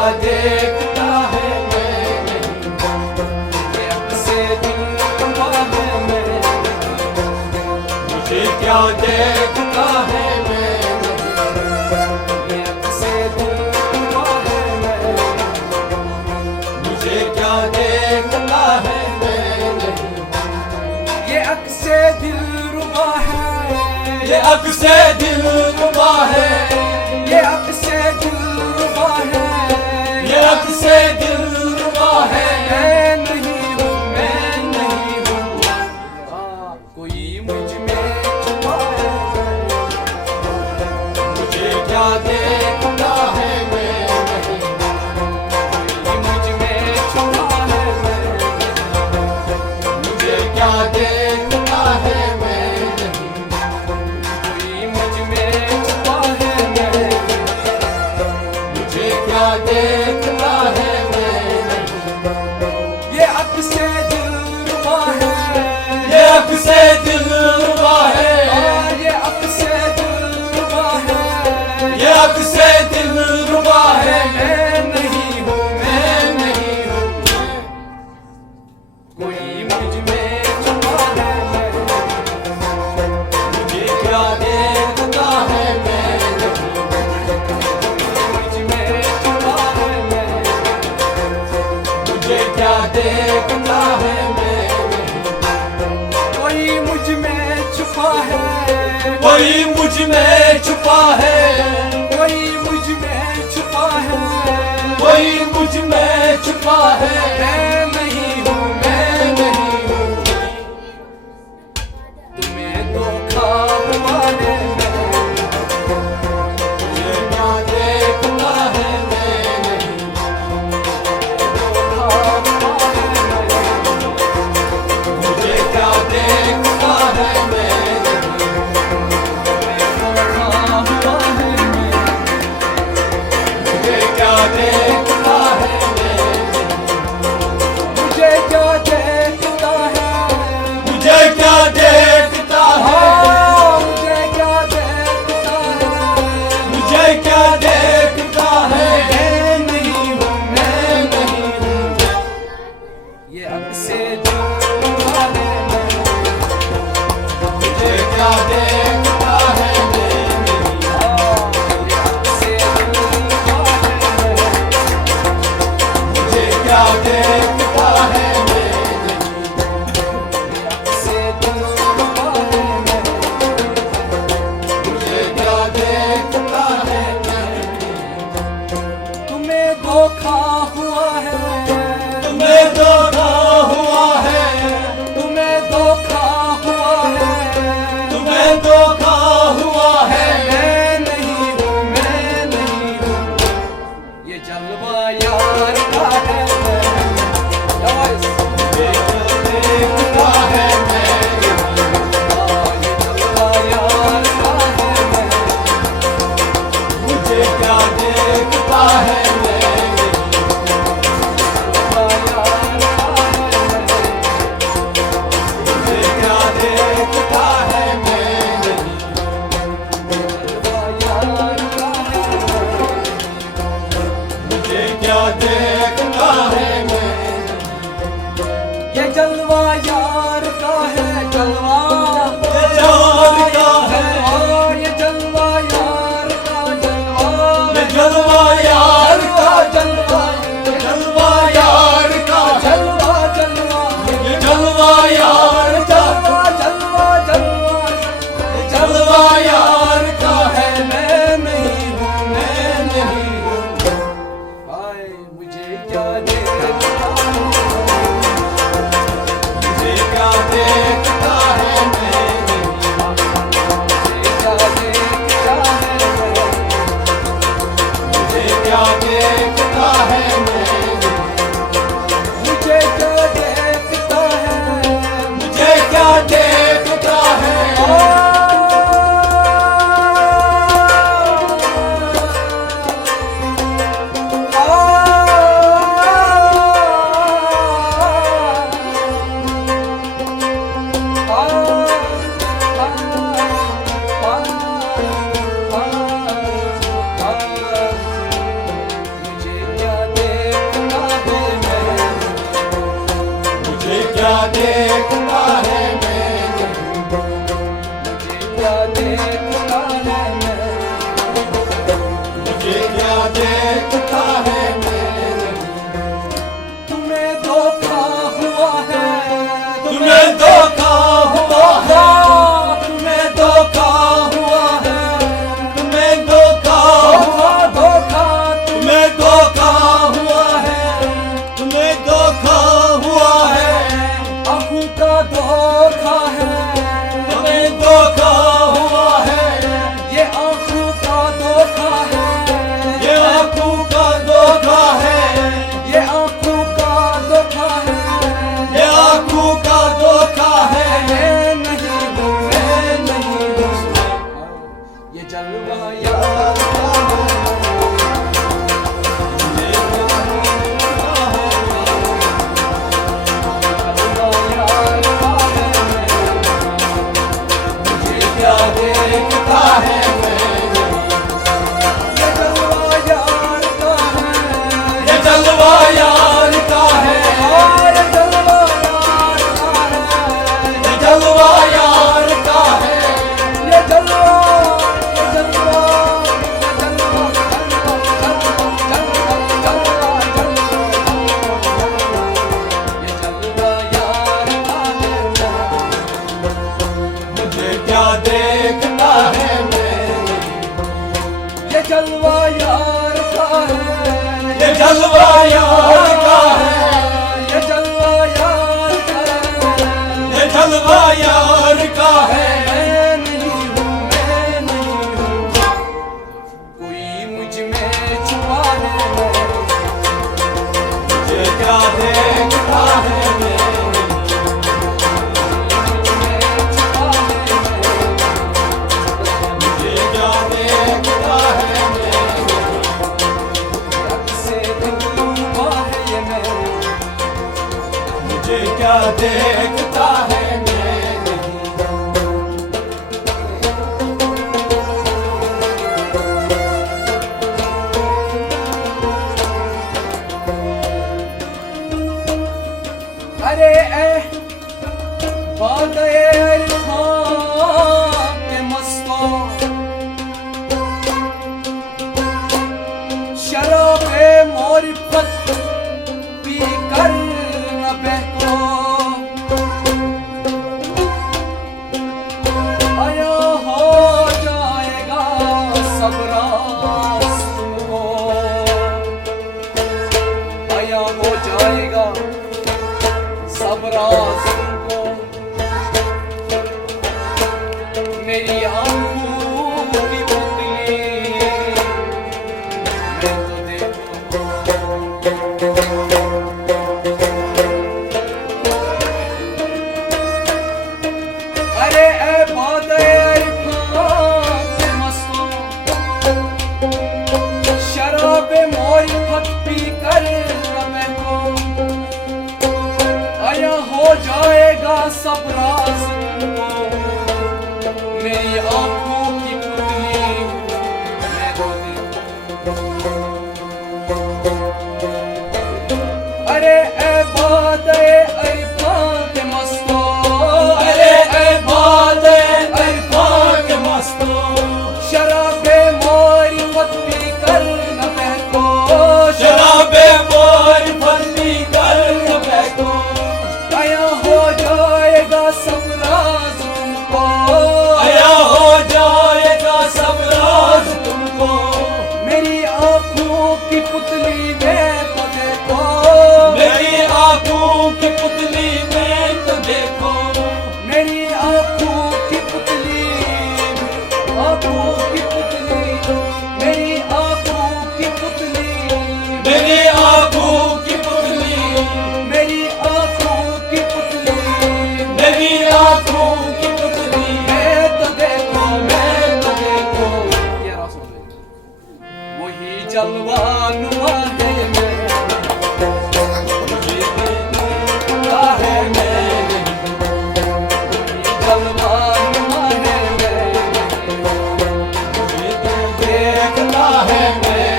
क्या देखता है मैं नहीं, ये अक्से दिलरुबा है मैं नहीं, मुझे क्या देखता है मैं नहीं, ये अक्से दिलरुबा है मैं नहीं, मुझे क्या देखता है मैं नहीं, ये अक्से दिलरुबा है, ये अक्से दिलरुबा है, ये अक्से दिलरुबा है, ये अक्से दिलरुबा है। मैं नहीं हूँ, मैं नहीं हूँ, कोई मुझ में छुपा है, मुझे क्या देखता है मैं नहीं, कोई मुझ में छुपा है मैं नहीं, मुझे क्या देखता है मैं नहीं, कोई मुझ में छुपा है मैं नहीं, मुझे क्या देखता है मैं नहीं, ये अक्से दिलरुबा है, ये अक्से दिलरुबा है, ये अक्से दिलरुबा है, ये अक्से दिलरुबा है। मैं नहीं हूँ, मैं नहीं हूँ, कोई मुझ में छुपा है मैं नहीं, मुझे क्या देखता है मैं नहीं, मुझ में छुपा है मैं नहीं, मुझे क्या देखता है मैं नहीं, कोई मुझ में छुपा है, कोई मुझ में छुपा है, कोई मुझ में छुपा है, कोई मुझ में छुपा है। मैं नहीं हूँ, मैं नहीं हूँ, तुम्हें धोखा हुआ है मैं, मुझे क्या देखता है मैं नहीं, धोखा हुआ है मैं, मुझे क्या देखता है मैं नहीं, धोखा हुआ है मैं, मुझे क्या देखता है मैं नहीं, मुझे क्या देखता है, मुझे क्या देखता है, मुझे क्या देखता है, मुझे क्या देखता है। मैं नहीं हूँ, मैं नहीं हूँ, ये अक्से दिलरुबा है मैं, मुझे क्या देखता है मैं नहीं, ये अक्से दिलरुबा है मैं, मुझे क्या देखता है मैं नहीं, ये अक्से दिलरुबा है मैं, मुझे क्या देखता है मैं नहीं, तुम्हें धोखा हुआ है, तुम्हें धोखा हुआ है, तुम्हें धोखा हुआ है, तुम्हें धोखा हुआ है। मैं नहीं हूँ, मैं नहीं हूँ, ये जलवा यार का है मैं, मुझे क्या देखता है मैं नहीं, ये जलवा यार का है मैं, मुझे क्या देखता है मैं नहीं, जलवा यार का है मैं, मुझे क्या देखता है मैं नहीं, जलवा यार का है मैं, मुझे क्या देखता है मैं नहीं, ये जलवा यार का है, जलवा यार का है, ये जलवा यार का जलवा, ये जलवा यार का जलवा, जलवा यार का जलवा, जलवा ये जलवा यार का जलवा, जलवा जलवा यार का है। मैं नहीं हूँ, मैं नहीं हूँ, हाय मुझे क्या देखता है, मुझे क्या देखता है मैं नहीं, मुझे क्या देखता है मैं, मुझे क्या देखता है मैं नहीं, मुझे क्या देखता है, मुझे क्या देखता है। देखता है मैं मुझे क्या देखता है मैं, मुझे क्या देखता है मैं तुम्हें धोखा हुआ है, तुम्हें धोखा हुआ है तुम्हें धोखा हुआ है, तुम्हें धोखा हुआ धोखा तुम्हें धोखा हुआ है तुम्हें धोखा हुआ है आँखों का धोखा है, तुम्हें धोखा हुआ है ये आँखों का धोखा है, ये आंखों का धोखा है ये आँखों का धोखा है, ये आंखों का धोखा है मैं नहीं हूँ, मैं नहीं हूँ, ये जलवा यार का है, जलवा यार का है, मुझे क्या देखता है मैं ये जलवा यार का है, ये जलवा यार का है ये जलवा यार का है, ये जलवा यार का है ये जलवा मुझे क्या देखता है मैं ये जलवा यार का है, ये जलवा यार का है ये जलवा यार का है, ये जलवा यार का है मैं नहीं हूँ, मैं नहीं हूँ, कोई मुझ में छुपा है, मुझे क्या देखता है मैं मुझे क्या देखता है मैं मुझे क्या देखता है मैं अरे बादे के मस्तों शराबे मोरिफत पी कर न बहको आया हो जाएगा सब रास तुमको, आया हो जाएगा सब रास तुमको, मेरी आँखों की पुतली मैं तो देखो, अरे ए बादे के मस्तों शराबे मोरिफत पी कर मैं को आया हो जाएगा सब राज तुमको, मेरी आंखों की पुतली मैं तो देखो, अरे ए बादे के मस्तों, अरे ऐ बादे अरफान के मस्तों शराबे मोरिफत पी कर न बहको, शराबे मोर फली कर न बैठो आया हो जाएगा सब राज तुमको, आया हो जाएगा सब राज तुमको मेरी आंखों की पुतली में तो देखो, मेरी आंखों की पुतली में तो देखो मेरी आंखों की पुतली, आंखों की पुतली, मेरी आंखों की पुतली, मेरी आंखों की पुतली मेरी आंखों की पुतली, मेरी आंखों की पुतली मैं तो देखो, मैं तो देखो, ये रास वही जलवानुआ है मैं, मुझे देखता है मैं जलवानुआ है मैं, मुझे तो देखता है मैं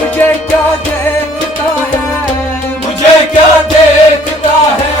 मुझे क्या देखता है, मुझे क्या देखता है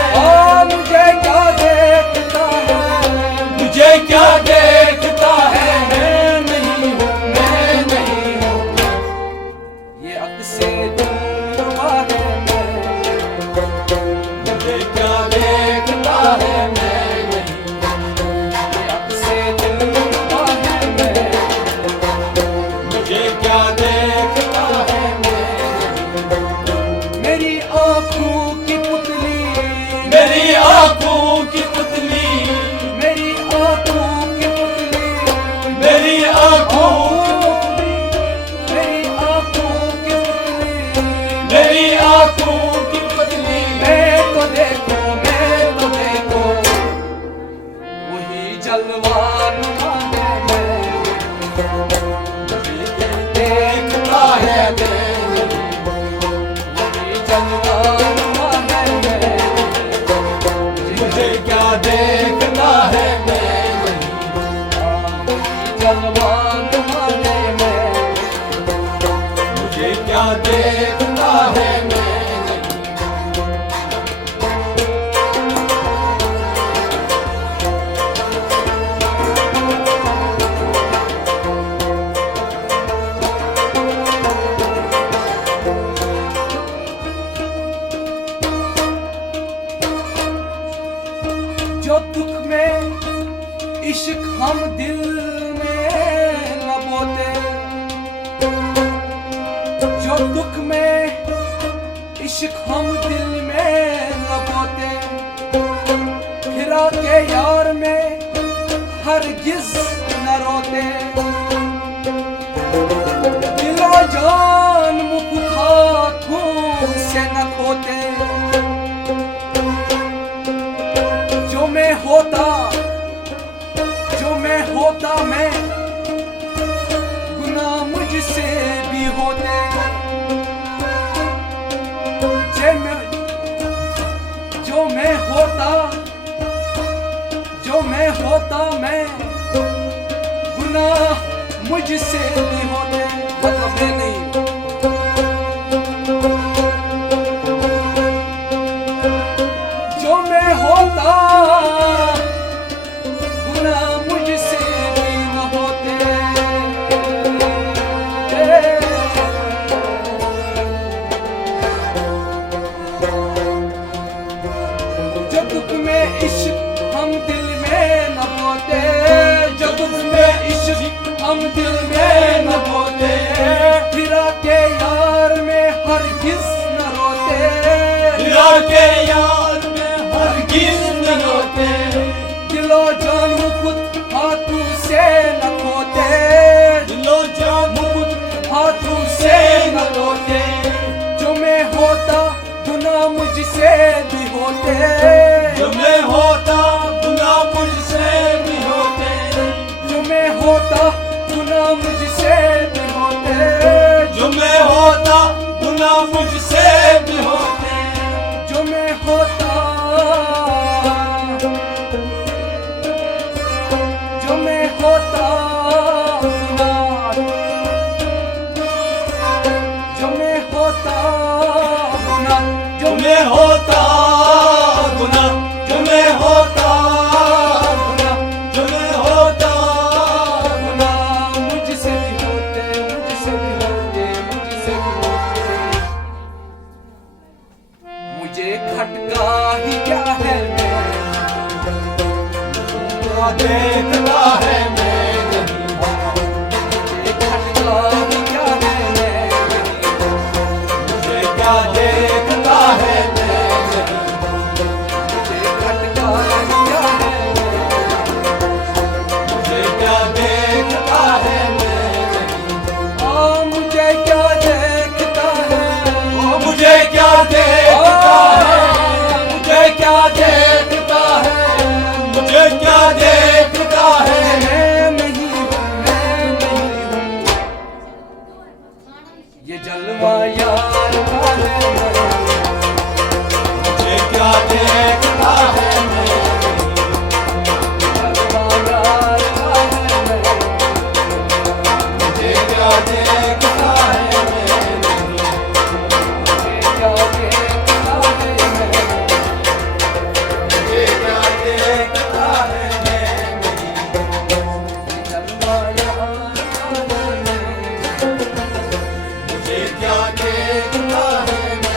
है मैं नहीं वही जलवा नुमा है मैं नहीं। मुझे क्या देखना है मैं नहीं वही जलवा नुमा है मैं मुझे क्या देखना है मैं नहीं जो दुख में इश्क हम दिल में न बोते, जो दुख में इश्क हम दिल में न बोते, फिरा के यार में हरगिज न रोते। दिलो जान मुफ्त हाथों से न खोते। जो मैं होता मैं गुनाह मुझसे भी होते। जो मैं होता मैं गुनाह मुझसे भी होते। मतलब मैं नहीं, जो मैं होता गुनाह मुझसे भी न होते। जो दुख में इश्क हम दिल में न बोते, जो दुख में इश्क हम दिल में न बोते, फिरा के यार में हरगिज न रोते। फिरा के यार में हरगिज न रोते। दिलो जान मुफ्त हाथों से न खोते। दिलो जान मुफ्त हाथों से न रोते। जो मैं होता गुनाह मुझसे भी होते। जो मैं होता गुनाह मुझसे भी होते। जो मैं होता गुनाह मुझसे भी होते। जो मैं होता गुनाह मुझसे भी होते। जो मैं होता, जो मैं होता गुनाह, जो मैं होता गुनाह, जो मैं होता गुनाह, जो मैं होता गुनाह, जो मैं होता गुनाह मुझसे भी होते, मुझसे भी होते, मुझसे भी होते। मुझे खटका ही क्या है मैं क्या देखता है मैं नहीं मुझे खटका ही क्या है मैं मुझे क्या देखता है मैं नहीं मुझे खटका ही क्या है मुझे क्या देखता है मैं नहीं मुझे क्या देखता है ओ मुझे क्या देखता है मुझे क्या देखता है मुझे क्या देखता है मैं नहीं हूँ ये जलवा यार का है मुझे क्या देखता है मैं जलवा यार का है मुझे क्या देखता है मैं मुझे क्या देखता है मुझे क्या देखता है मैं जलवा यार का है मुझे क्या देखता है मैं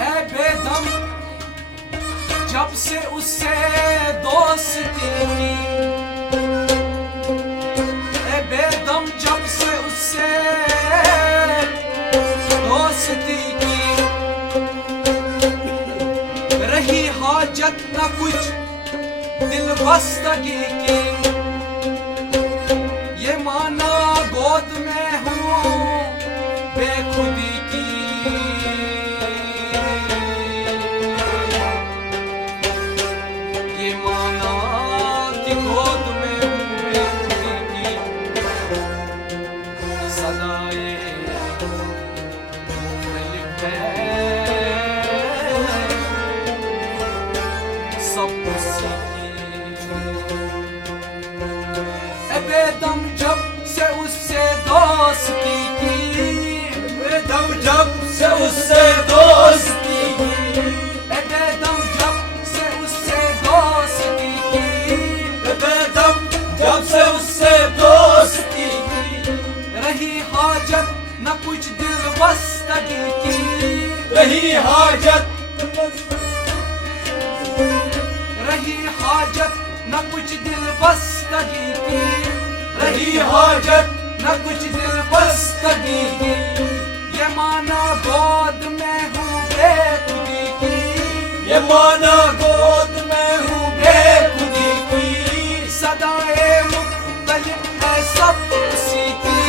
ऐ बेदम जब से उससे दोस्ती की, ऐ बेदम जब से उससे दोस्ती की, रही हाजत न कुछ दिल बस्तगी की। खुदी की, ये माना कि गोद में हूँ बेखुदी की, सदाए मुख्तलिफ है सब उसी की। ए बेदम जब से उससे दोस्ती की, बेदम जब से उससे दोस्ती की, ए बेदम जब से उससे दोस्ती की, बेदम जब से उससे दोस्ती की, रही हाजत न कुछ दिल बस्तगी की, रही हाजत रही हाजत न कुछ दिल बस्तगी की, रही हाजत न कुछ दिल बस्तगी की, ये माना गोद में हूँ बेखुदी की, ये माना गोद में हूँ बेखुदी की, सदाए मुख्तलिफ है सब उसी की,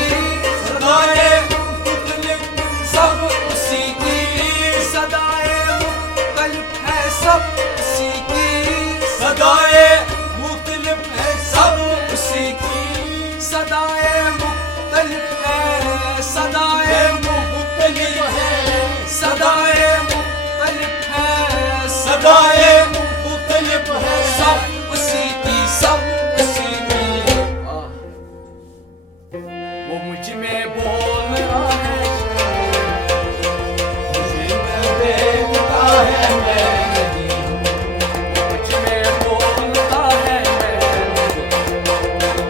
सदाए मुख्तलिफ सब उसी की, सदाए मुख्तलिफ है सब उसी की, सदाए मुख्तलिफ है सब उसी की, सदाए मुख्तलिफ है, सदाए मुख्तलिफ है, सदाए मुख्तलिफ है, सदाए मुख्तलिफ है सब उसी की, सब उसी की। वो मुझ में बोल रहा है, देखता है मैं नहीं हूँ, मुझ में बोलता है मैं,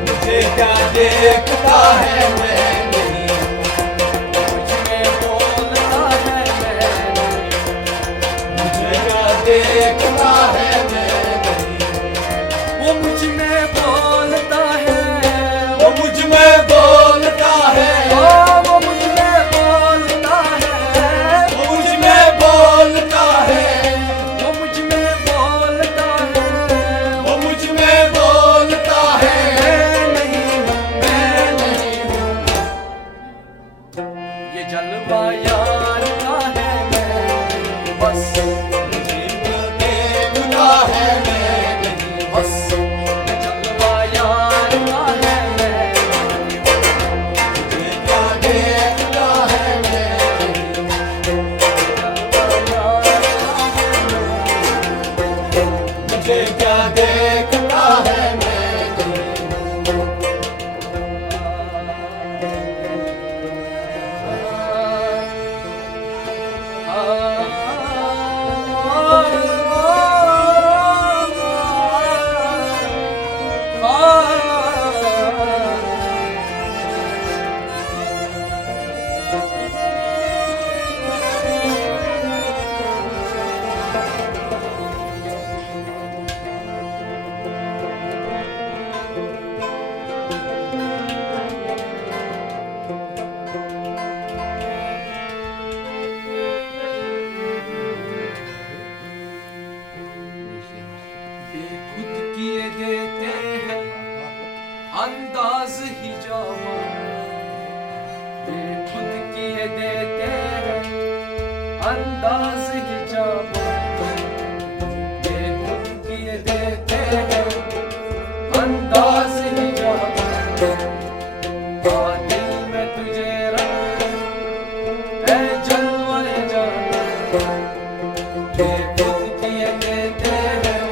मुझे क्या देखता है मैं नहीं हूँ, मुझ में बोलता है मैं, मुझे क्या देखता है मैं नहीं हूँ, वो मुझ में बोलता है, वो मुझ में बोलता है, वो मुझ में बोलता है, वो मुझ में बोलता है, वो मुझ में बोलता है, वो मुझ में बोलता है, मैं नहीं हूँ, ये जलवा यार का है मैं बस, मुझे क्या देखता है मैं नहीं हूँ, बस ये जलवा यार का है मैं, मुझे क्या देखता है मैं नहीं हूँ, जलवा यार का है मुझे क्या देखता है मैं नहीं हूँ, बेखुद किए देते हैं अंदाज ही जावा, बेखुद किए देते हैं अंदाज ही जावा, बेखुद किए देते हैं अंदाज ही जावा, दिल में तुझे रंग है जलवाए जाना, बेखुद किए देते हैं